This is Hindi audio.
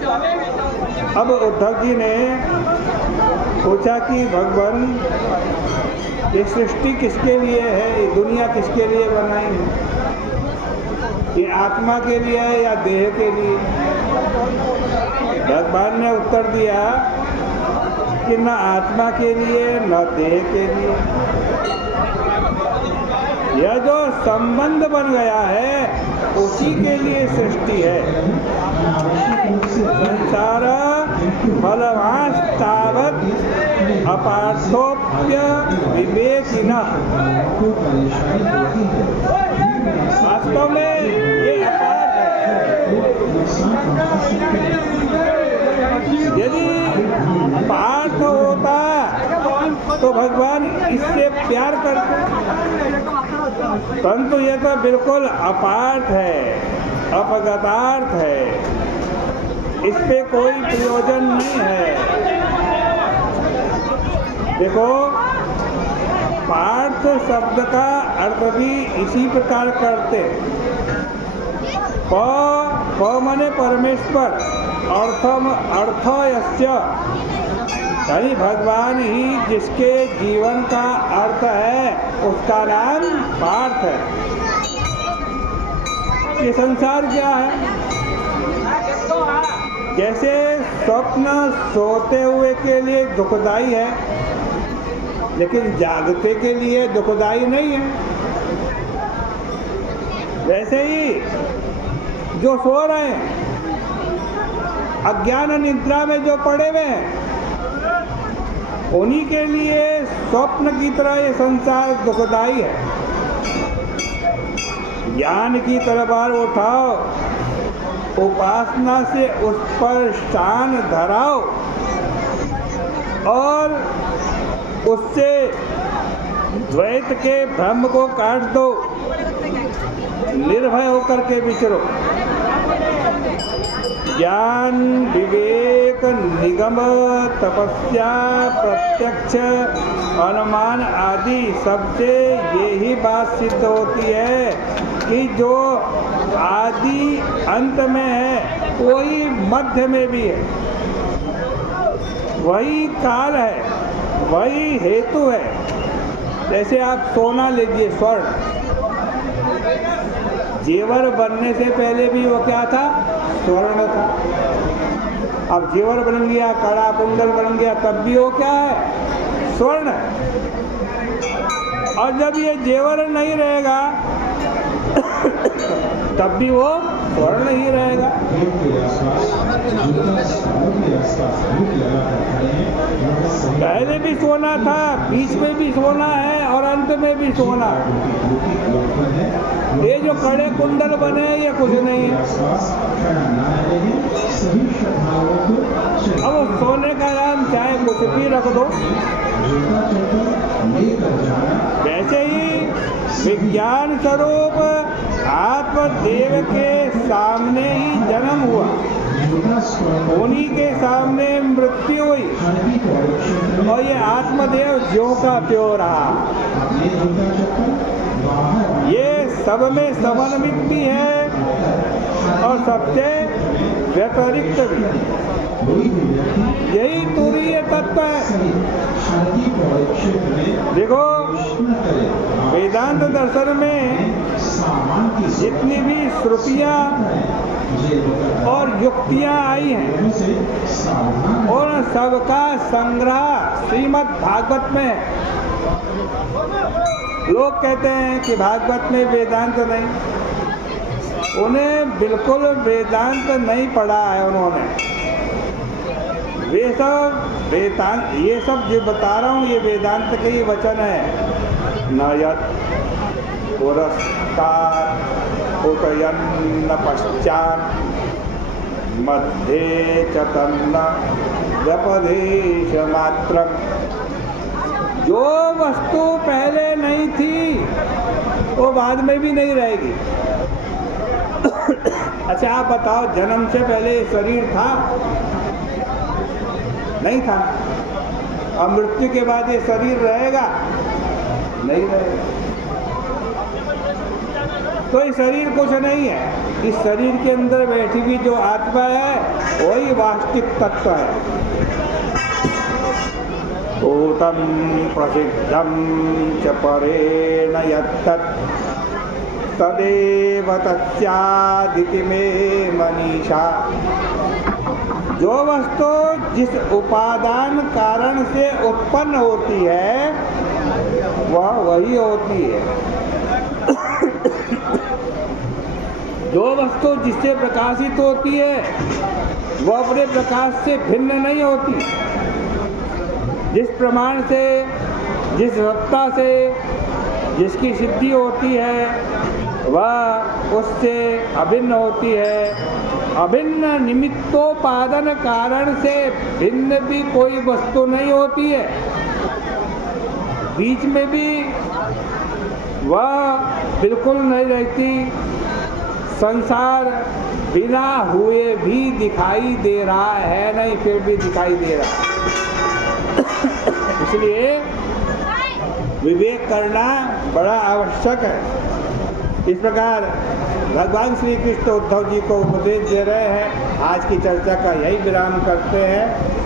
अब उद्धव जी ने पूछा कि भगवान ये सृष्टि किसके लिए है, ये दुनिया किसके लिए बनाई है, ये आत्मा के लिए है या देह के लिए? भगवान ने उत्तर दिया कि न आत्मा के लिए न देह के लिए। यह जो संबंध बन गया है उसी के लिए सृष्टि है। संसार फलवांश तावत अपार्थोप्य विवेकिनः। वास्तव में ये अपार्थ है। यदि पार्थ होता तो भगवान इससे प्यार करते, परंतु यह तो बिल्कुल अपार्थ है, अपगतार्थ है, इस पे कोई प्रयोजन नहीं है। देखो, पार्थ शब्द का अर्थ भी इसी प्रकार करते। प माने परमेश्वर, अर्थ यस्य, यानी भगवान ही जिसके जीवन का अर्थ है उसका नाम पार्थ है। ये संसार क्या है? जैसे स्वप्न सोते हुए के लिए दुखदाई है, लेकिन जागते के लिए दुखदाई नहीं है। वैसे ही जो सो रहे हैं, अज्ञान निद्रा में जो पड़े हुए हैं, उन्हीं के लिए स्वप्न की तरह ये संसार दुखदाई है। ज्ञान की तलवार उठाओ, उपासना से उस पर शान धराओ और उससे द्वैत के भ्रम को काट दो, निर्भय होकर के विचरो। ज्ञान, विवेक, निगम, तपस्या, प्रत्यक्ष, अनुमान आदि सबसे यही बात सिद्ध होती है कि जो आदि अंत में है वही मध्य में भी है, वही काल है, वही हेतु है। जैसे आप सोना लीजिए, स्वर्ण, जेवर बनने से पहले भी वो क्या था? स्वर्ण था। अब जेवर बन गया, कड़ा कुंडल बन गया, तब भी वो क्या है? स्वर्ण। और जब ये जेवर नहीं रहेगा तब भी वो स्वर्ण ही रहेगा। पहले भी सोना था, बीच में भी सोना है और अंत में भी सोना है। ये जो कड़े कुंडल बने ये कुछ नहीं है। अब उस सोने का नाम चाहे कुछ भी रख दो। वैसे ही विज्ञान स्वरूप आत्मदेव के सामने ही जन्म हुआ, उन्हीं के सामने मृत्यु हुई और ये आत्मदेव ज्यों का त्यों रहा। ये सब में समन्वित भी है और सबसे व्यतिरिक्त भी। यही तुरीय तत्व है। देखो, वेदांत दर्शन में जितनी भी श्रुतियाँ और युक्तियाँ आई हैं और सबका संग्रह श्रीमद् भागवत में है। लोग कहते हैं कि भागवत में वेदांत नहीं, उन्हें बिल्कुल वेदांत नहीं पढ़ा है उन्होंने। वे सब वेदांत, ये सब जो बता रहा हूँ ये वेदांत के ही वचन है। न यत् पुरस्तात् उतयन्न पश्चात् मध्ये च तन्न व्यपदेश मात्रम्। जो वस्तु पहले नहीं थी वो बाद में भी नहीं रहेगी। अच्छा आप बताओ, जन्म से पहले शरीर था? नहीं था। और मृत्यु के बाद ये शरीर रहेगा? नहीं रहेगा। तो ये शरीर कुछ नहीं है। इस शरीर के अंदर बैठी हुई जो आत्मा है वही वास्तविक तत्व है। भूतं प्रसिद्धं च परेण यत्तत् तदेव तस्यादिति मे मनीषा। जो वस्तु जिस उपादान कारण से उत्पन्न होती है वह वही होती है। जो वस्तु जिससे प्रकाशित होती है वह अपने प्रकाश से भिन्न नहीं होती। जिस प्रमाण से, जिस सत्ता से जिसकी सिद्धि होती है वह उससे अभिन्न होती है। अभिन्न निमित्तोपादन कारण से भिन्न भी कोई वस्तु नहीं होती है। बीच में भी वह बिल्कुल नहीं रहती। संसार बिना हुए भी दिखाई दे रहा है, नहीं फिर भी दिखाई दे रहा है। इसलिए विवेक करना बड़ा आवश्यक है। इस प्रकार भगवान श्री कृष्ण उद्धव जी को उपदेश दे रहे हैं। आज की चर्चा का यही विराम करते हैं।